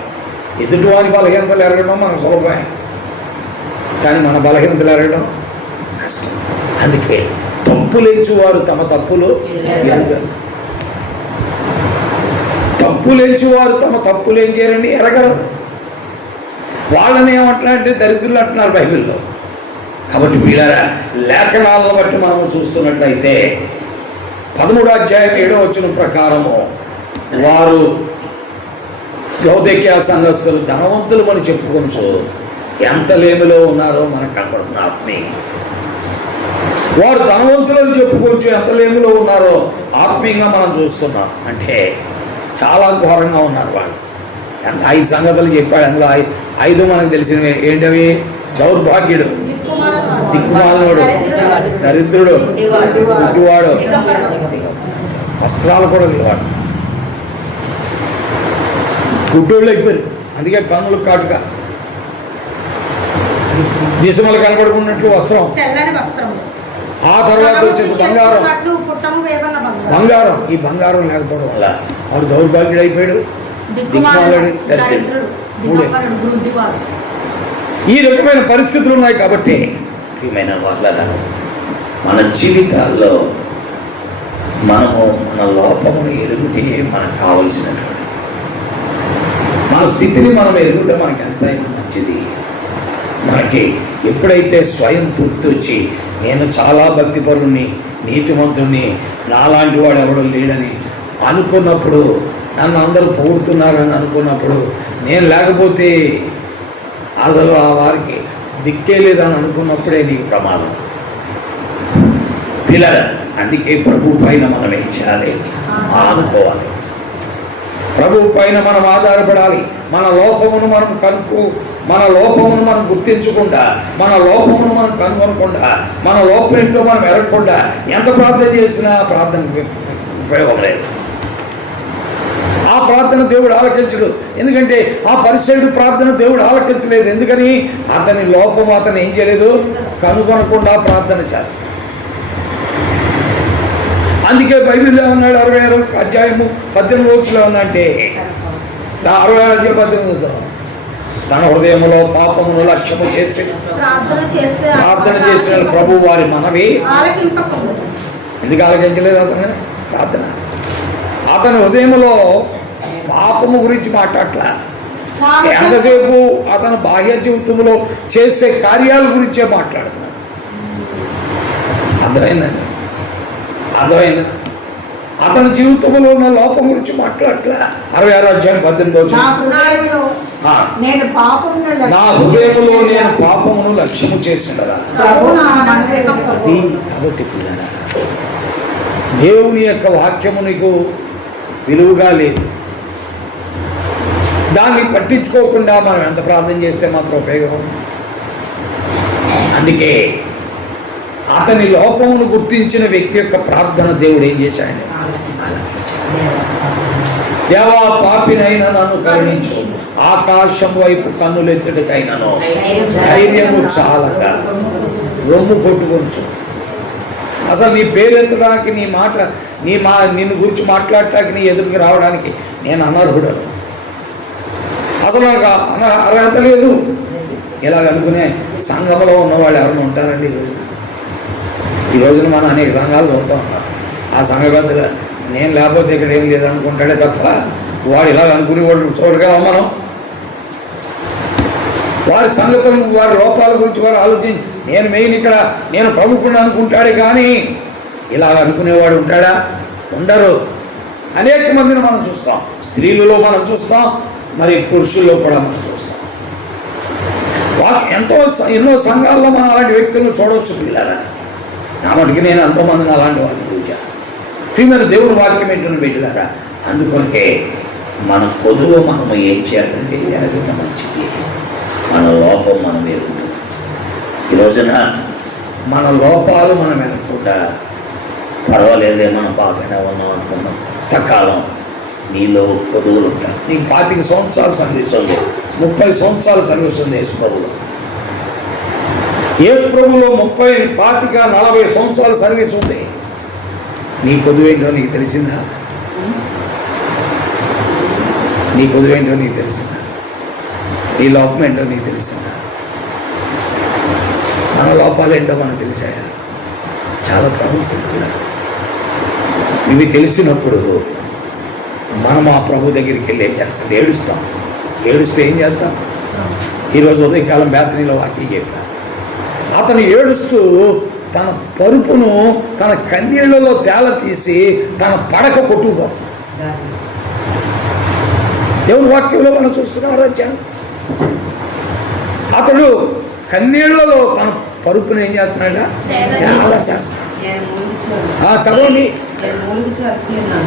ఎదుటివారి బలహీనతలు ఎరగడం మనకు సులభమే, కానీ మన బలహీనతలు ఎరగడం కష్టం. అందుకే తప్పులేంచువారు తమ తప్పులు ఎరగరు. తప్పులేంచువారు తమ తప్పులు ఏం చేయరండి? ఎరగరు. వాళ్ళని ఏమంటున్నారంటే దరిద్రులు అంటున్నారు బైబిల్లో. కాబట్టి వీళ్ళరా లేఖనాలను బట్టి మనము చూస్తున్నట్లయితే 13వ అధ్యాయం 7వ వచనం ప్రకారము వారు లౌకిక సంఘస్థులు ధనవంతులు అని చెప్పుకొనచ్చు ఎంత లేమిలో ఉన్నారో మనకు కనపడుతుంది. ఆత్మీయ వారు ధనవంతులను చెప్పుకోవచ్చు ఎంత లేమిలో ఉన్నారో ఆత్మీయంగా మనం చూస్తున్నాం. అంటే చాలా ఘోరంగా ఉన్నారు వాళ్ళు. 5 సంగతులు చెప్పాడు. అందులో 5 మనకు తెలిసినవి ఏంటవి? దౌర్భాగ్యుడు, దిక్కుమాలనుడు, దరిద్రుడు, గుడ్డివాడు, వస్త్రాలు కూడా లేవాడు. గుడ్డోళ్ళు అయిపోయారు. అందుకే కన్నులు కాటుగా దిశమలు కనబడుకున్నట్లు వస్త్రం. ఆ తర్వాత వచ్చేసి బంగారం. ఈ బంగారం లేకపోవడం వల్ల వాడు దౌర్భాగ్యుడు అయిపోయాడు, దిక్కుమాలుడు, దరిద్రుడు. ఈ రకమైన పరిస్థితులు ఉన్నాయి. కాబట్టి ప్రియమైన వాళ్ళరా, మన జీవితాల్లో మనము మన లోపమును ఎరుగుతే మనకు కావలసినటువంటి మన స్థితిని మనం ఎరుగుతే మనకి ఎంతైనా మంచిది. మనకి ఎప్పుడైతే స్వయం తృప్తి వచ్చి నేను చాలా భక్తిపరుణ్ణి, నీతిమంతుణ్ణి, నాలాంటి వాడు ఎవడో లేడని అనుకున్నప్పుడు, నన్ను అందరూ పొగుడుతున్నారని అనుకున్నప్పుడు, నేను లేకపోతే అసలు ఆ వారికి దిక్కే లేదని అనుకున్నప్పుడే నీకు ప్రమాదం. పిల్లల అందుకే ప్రభు పైన మనం ఏం చేయాలి? ఆనుకోవాలి. ప్రభువు పైన మనం ఆధారపడాలి. మన లోపమును మనం గుర్తించకుండా, మన లోపమును మనం కనుగొనకుండా, మన లోపం ఏంటో మనం ఎరగకుండా ఎంత ప్రార్థన చేసినా ప్రార్థనకు ఉపయోగం లేదు. ఆ ప్రార్థన దేవుడు ఆలకించడు. ఎందుకంటే ఆ పరిసయుడు ప్రార్థన దేవుడు ఆలకించలేదు. ఎందుకని? అతని లోపం అతను ఏం చేయలేదు, కనుగొనకుండా ప్రార్థన చేస్తాడు. అందుకే బైబిల్లో ఉన్నాడు 66 అధ్యాయము 18 ఉందంటే 66 అధ్యాయం 18 తన హృదయంలో పాపమును లక్ష్యము చేసి ప్రార్థన చేసిన ప్రభు వారి మనవి ఎందుకు ఆలకించలేదు అతను ప్రార్థన? అతని హృదయంలో పాపము గురించి మాట్లాడట్లా. ఎంతసేపు అతను బాహ్య జీవితంలో చేసే కార్యాల గురించే మాట్లాడుతున్నాడు. అర్థమైందండి? అర్థమైందా? అతని జీవితంలో ఉన్న లోపం గురించి మాట్లాడట్లా. 66 అధ్యాయం 18 నా హృదయంలో నేను పాపమును లక్ష్యము చేసినరా. అది కాబట్టి పిల్లరా, దేవుని యొక్క వాక్యము నీకు విలువగా లేదు. దాన్ని పట్టించుకోకుండా మనం ఎంత ప్రార్థన చేస్తే మాత్రం ఉపయోగం. అందుకే అతని లోపమును గుర్తించిన వ్యక్తి యొక్క ప్రార్థన దేవుడు ఏం చేశాడు? దేవా పాపినైనా నన్ను కరుణించు, ఆకాశం వైపు కన్నులెత్తుడికైనాను ధైర్యము చాలక రొమ్ము కొట్టుకొచ్చు. అసలు నీ పేరెత్తడానికి, నీ మాట, నిన్ను గురించి మాట్లాడటానికి, నీ ఎదురుకి రావడానికి నేను అనర్హుడను. అసలు నాకు అర్హత లేదు. ఇలాగనుకునే సంఘంలో ఉన్నవాళ్ళు ఎవరైనా ఉంటారండి ఈ రోజున మనం అనేక సంఘాలు పోతూ ఉన్నాం. ఆ సంఘ పెద్దలు నేను లేకపోతే ఇక్కడ ఏం లేదనుకుంటాడే తప్ప వాడు ఇలాగ అనుకునే వాళ్ళు చూడగల మనం వారి సంగతులు, వారి లోపాల గురించి వారు ఆలోచించి నేను మెయిన్ ఇక్కడ నేను ప్రముఖుడు అనుకుంటాడే కానీ ఇలాగ అనుకునేవాడు ఉంటాడా? ఉండరు. అనేక మందిని మనం చూస్తాం. స్త్రీలలో మనం చూస్తాం, మరి పురుషుల్లో కూడా మనం చూస్తాం. ఎన్నో సంఘాల్లో మనం అలాంటి వ్యక్తులను చూడవచ్చు పిల్లరా. నా మటుకు నేను ఎంతోమందిని అలాంటి వారిని చూశాను. ప్రియమైన దేవుని వాక్యం ఏంటని పెట్టిలారా. అందుకొనకే మన పొదువు మనము ఏం చేయాలంటే ఎరగట మంచిది, మన లోపం మనం ఎరుగుట మంచిది. ఈ రోజున మన లోపాలు మనం ఎరగకుండా పర్వాలేదే మనం బాగానే ఉన్నాం అనుకున్నాం. తకాలం నీలో పొదువులు ఉంటాయి. నీకు 25 సంవత్సరాల సర్వీస్ ఉంది, 30 సంవత్సరాల సర్వీస్ ఉంది యేసు ప్రభులో. యేసు ప్రభులో 30, 25, 40 సంవత్సరాల సర్వీస్ ఉంది. నీ పొదువేంటో నీకు తెలిసిందా? నీ పొదువేంటో నీకు తెలిసిందా? నీ లోపం ఏంటో నీకు తెలిసిందా? మన లోపాలు ఏంటో మనకు తెలిసాయా? చాలా ప్రాముఖ్యం. ఇవి తెలిసినప్పుడు మనం ఆ ప్రభు దగ్గరికి వెళ్ళి ఏం చేస్తాం? ఏడుస్తాం. ఏడుస్తే ఏం చేస్తాం? ఈరోజు ఉదయకాలం బేతనీలో వాక్యం చెప్పాను. అతను ఏడుస్తూ తన పరుపును తన కన్నీళ్లలో తేల తీసి తన పడక కొట్టుకుపోతాడు. దేవుని వాక్యంలో మనం చూస్తున్నాం. అతడు కన్నీళ్లలో తన పరుపును ఏం చేస్తున్నాడా? తేల చేస్తాడు. చదవండి.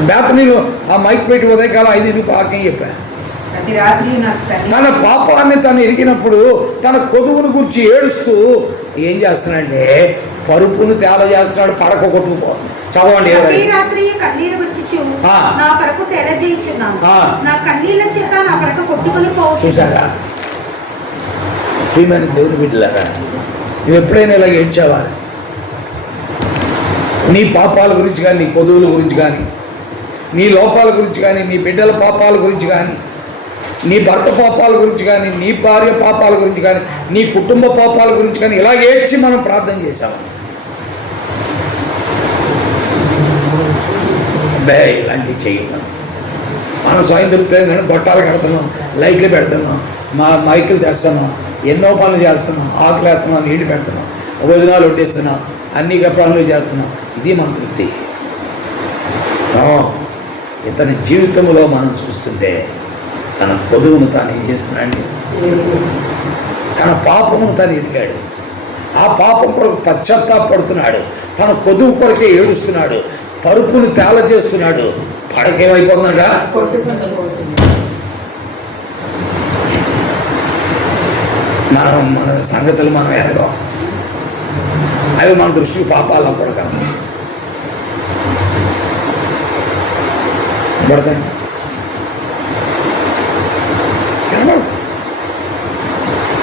బేతనీలో ఆ మైక్ పెట్టి ఉదయకాలం 5 వాక్యం చెప్పాను. తన పాపాన్ని తను ఎరిగినప్పుడు తన కొదువును గురించి ఏడుస్తూ ఏం చేస్తున్నాడంటే పరుపును తేల చేస్తున్నాడు, పడక కొట్టుకుపోతుంది. చదవండి. చూసారా ప్రియమైన దేవుని బిడ్డలారా, నువ్వు ఎప్పుడైనా ఇలా ఏడ్చావా? నీ పాపాల గురించి కానీ, నీ కొదువుల గురించి కానీ, నీ లోపాల గురించి కానీ, నీ బిడ్డల పాపాల గురించి కానీ, నీ భర్త పాపాల గురించి కానీ, నీ భార్య పాపాల గురించి కానీ, నీ కుటుంబ పాపాల గురించి కానీ ఇలా ఏడ్చి మనం ప్రార్థన చేశాము. ఇలాంటివి చేయమని మనం స్వయం దొరుకుతుంది. గొట్టాలు కడుతున్నాం, లైట్లు పెడుతున్నాం, మైకులు తెస్తున్నాం, ఎన్నో పనులు చేస్తున్నాం, ఆకులు వేస్తున్నాం, నీళ్లు పెడుతున్నాం, భోజనాలు వడ్డిస్తున్నాం, అన్ని పనులు చేస్తున్నాం. ఇది మన తృప్తి. ఇతని జీవితంలో మనం చూస్తుంటే తన పొదువును తాను ఏం చేస్తున్నాడు? తన పాపమును తాను ఎరిగాడు. ఆ పాపం కొరకు పశ్చాత్తాపడుతున్నాడు. తన పొదువు కొరకే ఏడుస్తున్నాడు. పరుపుని తేల చేస్తున్నాడు. పడకేమైపోతుందట, మన సంగతులు మనం ఎరగం. అవి మన దృష్టికి పాపాలను కూడా కనబడతాయి.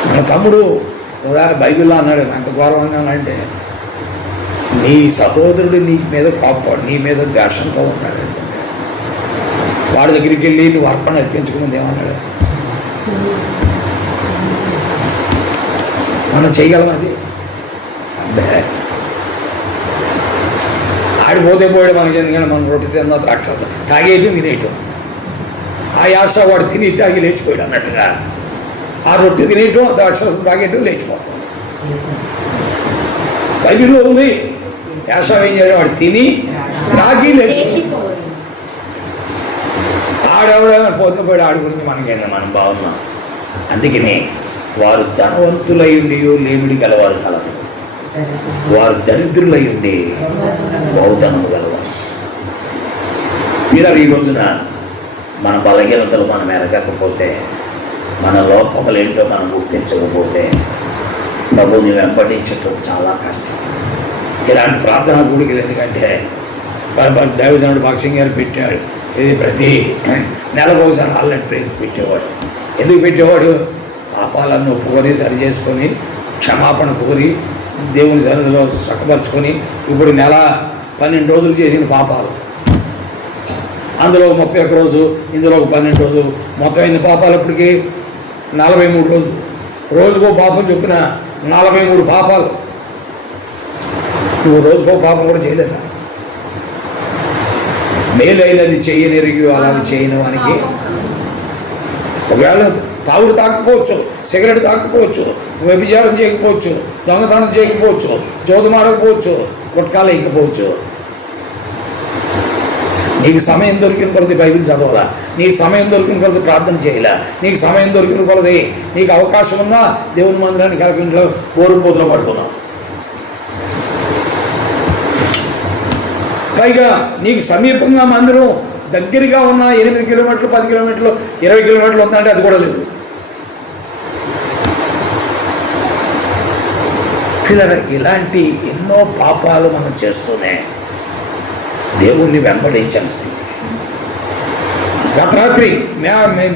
మన తమ్ముడు బైబిల్లో అన్నాడు, ఎంత గౌరవంగా అంటే, నీ సహోదరుడు నీ మీద కోపడు, నీ మీద ద్వేషంతో ఉన్నాడు అంటే వాడి దగ్గరికి వెళ్ళి నువ్వు అర్పణ అర్పించకముందు ఏమన్నాడు? మనం చేయగలం అది? అబ్బే, ఆడిపోతే పోయాడు మనకి, ఎందుకంటే మనం రొట్టె తిన్నా ద్రాక్ష తాగేయటం తినేయటం. ఆ యాస వాడు తిని తాగి లేచిపోయాడు అన్నట్టుగా, ఆ రొట్టె తినేయటం ద్రాక్షరసం తాగేయటం లేచిపోవటం బైబిల్లో ఉంది. యాసవ ఏం చేయడం? వాడు తిని తాగి లేచిపోయాడు. ఆడెవడైనా పోతే పోయాడు, ఆడి గురించి మనకేందా, మనం బాగున్నాం. అందుకనే వారు ధనవంతులై ఉండి లేమిడి గలవారు కలరు, వారు దరిద్రులై ఉండి బహుధనము గలవారు. మీరు ఈ రోజున మన బలహీనతలు మనం ఎరగకపోతే, మన లోపములు ఏంటో మనం గుర్తించకపోతే ప్రభువుని వెంబడించటం చాలా కష్టం. ఇలాంటి ప్రార్థన కూడికి ఎందుకంటే దైవజనుడు బాక్సింగ్ గారు పెట్టాడు, ఇది ప్రతి నెలకు ఒకసారి ఆన్లైన్ ప్రేస్ పెట్టేవాడు. ఎందుకు పెట్టేవాడు? పాపాలను ఒప్పుకొని సరి చేసుకొని క్షమాపణ కోరి దేవుని సన్నిధిలో చక్కపరుచుకొని, ఇప్పుడు నెల 12 రోజులు చేసిన పాపాలు, అందులో 31 రోజు, ఇందులో 12 రోజులు, మొత్తం ఎన్ని పాపాలు ఇప్పటికీ? 43 రోజులు. రోజుకో పాపం చొప్పున 43 పాపాలు. నువ్వు రోజుకో పాపం కూడా చేయలేదా? మేలైనది చేయనెరిగి అలాగే చేయని వానికి, ఒకవేళ తాగుడు తాకపోవచ్చు, సిగరెట్ తాకపోవచ్చు, వ్యభిచారం చేయకపోవచ్చు, దొంగతనం చేయకపోవచ్చు, జోదుమాడకపోవచ్చు, గుట్కాలు ఎక్కపోవచ్చు, నీకు సమయం దొరికిన కొలది బైబిల్ చదవాలా, నీకు సమయం దొరికిన కొలది ప్రార్థన చేయాలా, నీకు సమయం దొరికిన కొలది నీకు అవకాశం ఉన్నా దేవుని మందిరానికి ఇంట్లో ఓరుపోతులో పడుకున్నావు. పైగా నీకు సమీపంగా మందిరం దగ్గరగా ఉన్న 8 కిలోమీటర్లు, 10 కిలోమీటర్లు, 20 కిలోమీటర్లు ఉందంటే అది కూడా లేదు. పిల్లలు, ఇలాంటి ఎన్నో పాపాలు మనం చేస్తూనే దేవుణ్ణి వెంబడించని స్థితి. గత రాత్రి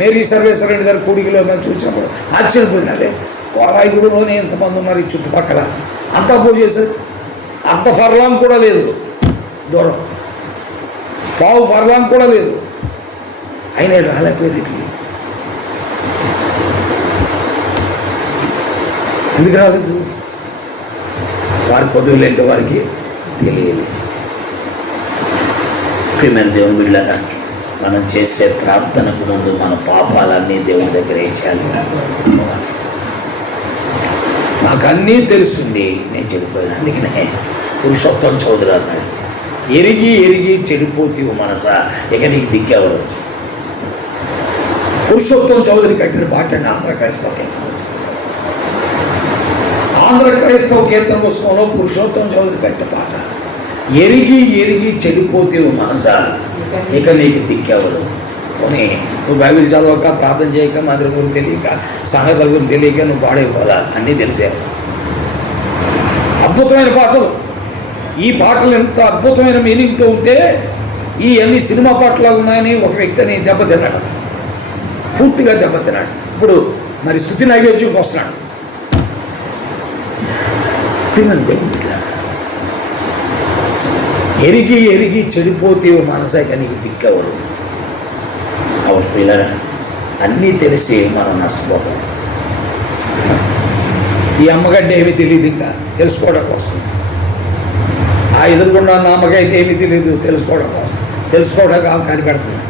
మేరీ సర్వేశ్వర రెడ్డి గారి కూడికిలో మేము చూసినప్పుడు ఆశ్చర్యపోయినారే, కోరాయిగూడలోనే ఎంతమంది ఉన్నారు ఈ చుట్టుపక్కల, అంతా పూజ చేశారు. అర్ధ ఫర్లాంగ్ కూడా లేదు దూరం, పావు ఫర్లాంగ్ కూడా లేదు, అయినా రాలేకపోయారు ఇటుకి. ఎందుకు రాలేదు? వారి పొదువులేంటో వారికి తెలియలేదు. ప్రియమైన దేవుని బిడ్డలారా, మనం చేసే ప్రార్థనకు ముందు మన పాపాలన్నీ దేవుని దగ్గర ఏం చేయాలి? నాకు అన్నీ తెలుసుండి నేను చెడిపోయాను. అందుకనే పురుషోత్తం చౌదరి అన్నాడు, ఎరిగి ఎరిగి చెడిపోతీవు మనసా, ఇక నీకు దిక్కెవరు? పురుషోత్తం చౌదరి కట్టిన పాటని ఆంధ్ర క్రైస్తవ కీర్తన పుస్తకంలో పురుషోత్తం చౌదరి కట్టిన పాట, ఎరిగి ఎరిగి చెడిపోతేవు మనసా, ఇక నీకు దిక్కెవరు? పోనీ నువ్వు బైబిల్ చదవక, ప్రార్థన చేయక, మందిరం గురించి తెలియక, సంగతుల గురించి తెలియక నువ్వు పాడైపోవాలా? అన్నీ తెలిసావు. అద్భుతమైన పాటలు. ఈ పాటలు ఎంత అద్భుతమైన మీనింగ్తో ఉంటే ఈ అన్ని సినిమా పాటలు ఉన్నాయని ఒక వ్యక్తిని దెబ్బతిన్నాడు, పూర్తిగా దెబ్బతిన్నాడు. ఇప్పుడు మరి స్తుతి నైవేద్యం వస్తున్నాడు. ఎరిగి ఎరిగి చెడిపోతే మనసాక నీకు దిక్కవరు. అవును పిల్లరా, అన్నీ తెలిసి మనం నష్టపోతాం. ఈ అమ్మగడ్డ ఏమీ తెలియదు, ఇంకా తెలుసుకోవడానికి వస్తుంది. ఆ ఎదుర్కొన్న అమ్మకైతే ఏమీ తెలియదు, తెలుసుకోవడానికి వస్తుంది. తెలుసుకోవడానికి ఆమె కనిపెడుతుంది.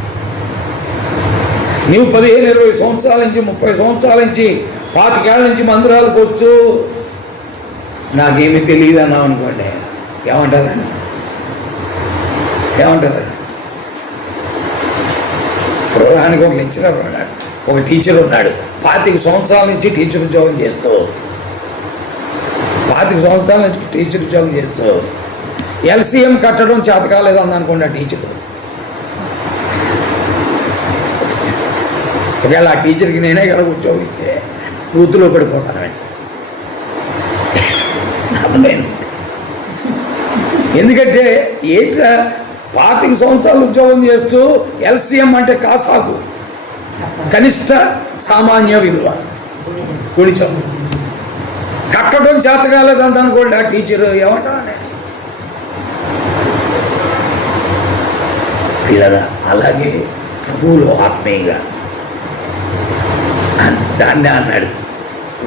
నీవు 15-20 సంవత్సరాల నుంచి, 30 సంవత్సరాల నుంచి, 25 ఏళ్ళ నుంచి మందిరాలకు వస్తూ నాకేమీ తెలియదు అన్నావు అనుకోండి, ఏమంటారండి? ప్రధానికి ఒక లెక్చరర్ ఉన్నాడు, ఒక టీచర్ ఉన్నాడు. 25 సంవత్సరాల నుంచి టీచర్ ఉద్యోగం చేస్తూ LCM కట్టడం చేత కాలేదని అనుకోండి ఆ టీచర్. ఒకవేళ ఆ టీచర్కి నేనే కనుక ఉద్యోగం ఇస్తే వృత్తిలో పడిపోతాను వెంటనే. అర్థమైంది. ఎందుకంటే ఏంట్రా 25 సంవత్సరాలు ఉద్యోగం చేస్తూ LCM అంటే కాసాగు, కనిష్ట సామాన్య విలువ గుణించం. కట్టడం చేత కాలేదంత అనుకోండి ఆ టీచరు ఏమంటా పిల్లరా. అలాగే ప్రభువులో ఆత్మీయంగా దాన్ని అన్నాడు,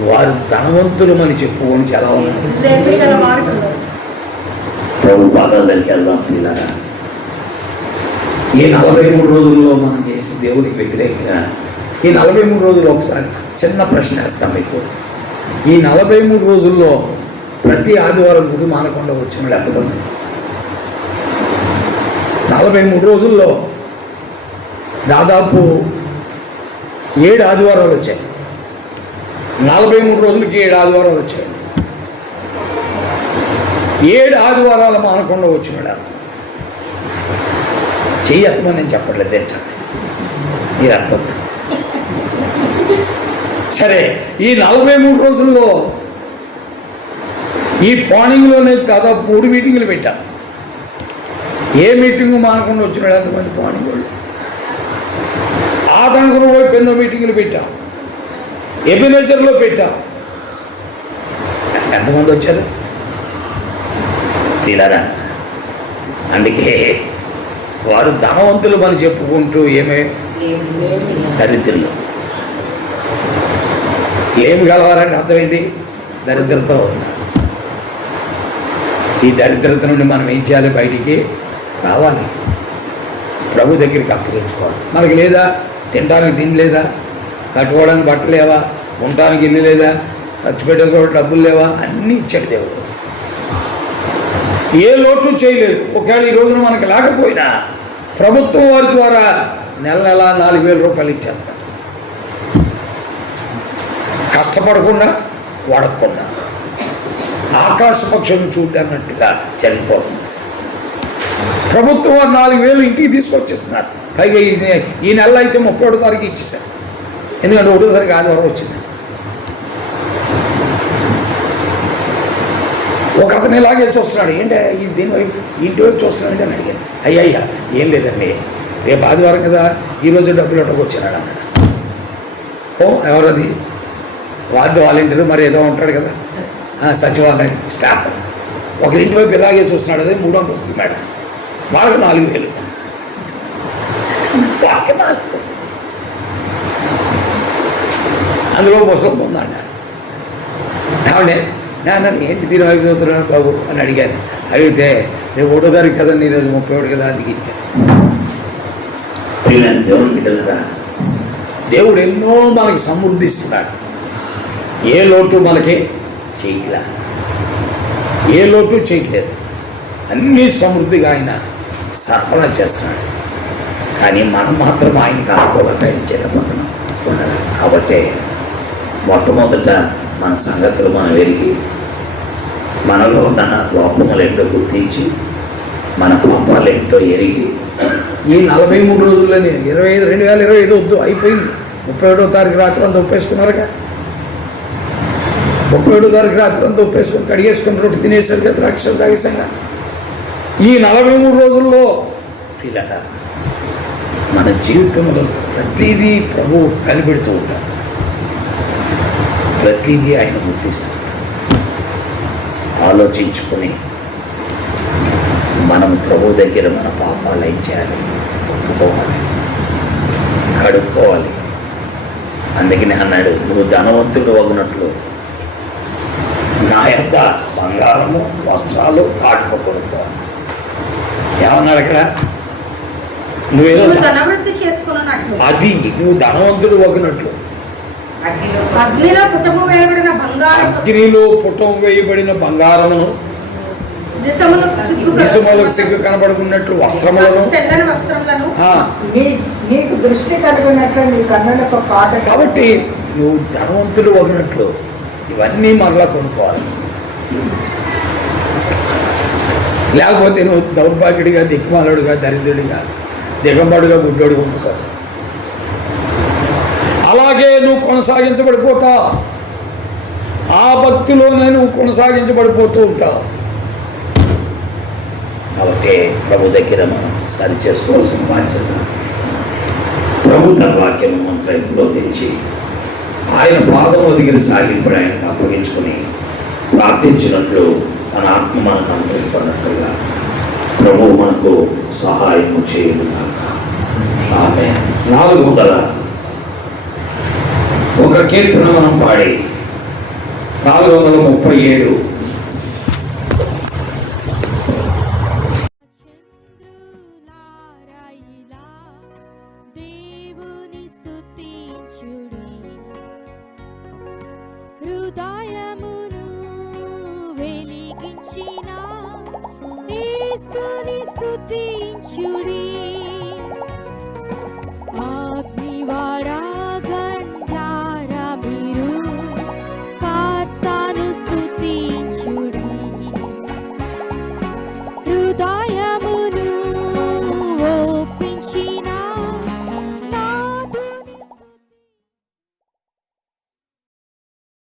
వారు ధనవంతులు అని చెప్పుకొని చాలా ఉన్నారు. ప్రభు పాదాల దగ్గరికి వెళ్దాం పిల్లరా. ఈ 43 రోజుల్లో మనం చేసి దేవునికి వ్యతిరేకంగా ఈ 43 రోజులు ఒకసారి చిన్న ప్రశ్న వేస్తాం మీకు. ఈ 43 రోజుల్లో ప్రతి ఆదివారం గుడి మానకుండా వచ్చిన వాళ్ళు ఎంతమంది? 43 రోజుల్లో దాదాపు 7 ఆదివారాలు వచ్చాయి. 43 రోజులకి 7 ఆదివారాలు వచ్చాయి. 7 ఆదివారాలు మానకుండా వచ్చినాడు. చెయ్యి ఎత్తమని నేను చెప్పట్లేదు, తెచ్చండి మీరు ఎత్తొద్దు. సరే, ఈ 43 రోజుల్లో ఈ పానింగ్లోనే దాదాపు 3 మీటింగులు పెట్టాం. ఏ మీటింగు మానకుండా వచ్చినాడు ఎంతమంది పానింగ్ వాళ్ళు? ఆదరణలో పోయి ఎన్నో మీటింగులు పెట్టాం. ఎబినేచర్లో పెట్టాం. ఎంతమంది వచ్చారు తీరారా? అందుకే వారు ధనవంతులు అని చెప్పుకుంటూ ఏమే దరిద్రులు. ఏమి గలవారంటే అర్థమైంది? దరిద్రతలో ఉన్నారు. ఈ దరిద్రత నుండి మనం ఏం చేయాలి? బయటికి రావాలి, ప్రభు దగ్గరికి అప్పగించుకోవాలి. మనకి లేదా? తినడానికి తిండి లేదా? కట్టుకోవడానికి బట్టలు లేవా? ఉండటానికి ఇల్లు లేదా? ఖర్చు పెట్టడానికి డబ్బులు లేవా? అన్నీ ఇచ్చాడు దేవుడు. ఏ లోటు చేయలేదు. ఒకవేళ ఈ రోజున మనకు లేకపోయినా ప్రభుత్వం వారి ద్వారా నెల 4,000 రూపాయలు ఇచ్చేస్తారు. కష్టపడకుండా వాడకుండా ఆకాశ పక్షం చూడన్నట్టుగా చనిపోతుంది. ప్రభుత్వం వారు 4,000 ఇంటికి తీసుకొచ్చేస్తున్నారు. పైగా ఈ నెల అయితే 31వ తారీఖు ఇచ్చేసారు. ఎందుకంటే 1వ తారీఖు ఆదివారం వచ్చింది. ఒక అతను ఇలాగే చూస్తున్నాడు. ఏంటి దీని వైపు ఇంటి వైపు చూస్తున్నాడు అని అడిగాను. అయ్యా ఏం లేదండి, రేపు ఆదివారం కదా, ఈరోజు డబ్బులు అట్టకు వచ్చినాడు అన్నాడు. ఓ ఎవరది? వార్డు వాలంటీర్ మరి ఏదో ఉంటాడు కదా, సచివాలయ స్టాఫ్. ఒకరి ఇంటి వైపు ఇలాగే చూస్తున్నాడు. అదే 300 వస్తుంది మేడం, వాళ్ళకి 4,000. అందులో ముసలి పొందండి. ఆవిడే నన్ను ఏంటి దీని వైపు చదువుతున్నాడు బాబు అని అడిగాను. అడిగితే రేపు 1వ తారీఖు కదండి, ఈరోజు 31 కదా, అందుకు ఇచ్చాను. దేవుడు బిడ్డలరా, దేవుడు ఎన్నో మనకి సమృద్ధి ఇస్తున్నాడు. ఏ లోటు మనకి చేయట్లా, ఏ లోటు చేయట్లేదు. అన్నీ సమృద్ధిగా ఆయన సరఫరా చేస్తున్నాడు. కానీ మనం మాత్రం ఆయనకి అనుకూలంగా చేయలేకపోతున్నాం. కాబట్టి మొట్టమొదట మన సంగతులు మనం ఎరిగి, మనలో ఉన్న లోపములు ఏంటో గుర్తించి, మన పాపాలు ఏంటో ఎరిగి, ఈ 43 రోజుల్లోనే 2025 వద్దు అయిపోయింది. 31వ తారీఖు రాత్రి అంతా ఒప్పేసుకున్నారుగా. 31వ తారీఖు రాత్రి అంతా ఒప్పేసుకొని కడిగేసుకుని రొట్టి తినేసారు కదా, ద్రాక్షలు తాగేసాగా. ఈ 43 రోజుల్లో పిల్లగా మన జీవితంలో ప్రతిదీ ప్రభు కనిపెడుతూ ఉంటాడు. ప్రతిదీ ఆయన గుర్తిస్తూ ఉంటాడు. ఆలోచించుకొని మనం ప్రభు దగ్గర మన పాపాలు ఏం చేయాలి? ఒప్పుకోవాలి, కడుక్కోవాలి. అందుకనే అన్నాడు, నువ్వు ధనవంతుడు అగినట్లు నా యొక్క బంగారము, వస్త్రాలు కాటుక కొనుక్కోవాలి. ఏమన్నాడు అక్కడ? నువ్వేదో అది నువ్వు ధనవంతుడు అగినట్లు అగ్నిలో పుటం వేయబడిన బంగారమును, దిశములకు సిగ్గు కనబడుకున్నట్లు వస్త్రములను, నీకు దృష్టి కలిగినట్లు నీ కన్నులకు కాట. కాబట్టి నువ్వు ధనవంతుడు అగినట్లు ఇవన్నీ మరలా కొనుక్కోవాలి. లేకపోతే నువ్వు దౌర్భాగ్యుడిగా, దిక్కుమాలుడిగా, దరిద్రుడిగా, దిగంబడుగా, గుడ్డోడిగా ఉండిపోతావు. అలాగే నువ్వు కొనసాగించబడిపోతావు. ఆ భక్తిలోనే నువ్వు కొనసాగించబడిపోతూ ఉంటావు. కాబట్టి ప్రభు దగ్గర మనం సరి చేసుకోవాల్సిన బాధ్యత. ప్రభు తన వాక్యం మన ప్రయత్నంలో తెచ్చి ఆయన పాదముల దగ్గర సాగింపడి ఆయనకు అప్పగించుకుని ప్రార్థించినట్లు తన ఆత్మ మనకు అనుభవించినట్లుగా ప్రభు మనకు సహాయం చేయనుగాక. ఆమేన్. 401 కీర్తన మనం పాడి 437. చంద్రులారాయిలా దేవుని స్తుతించుడి, హృదయమును వెలిగించిన యేసుని స్తుతించుడి.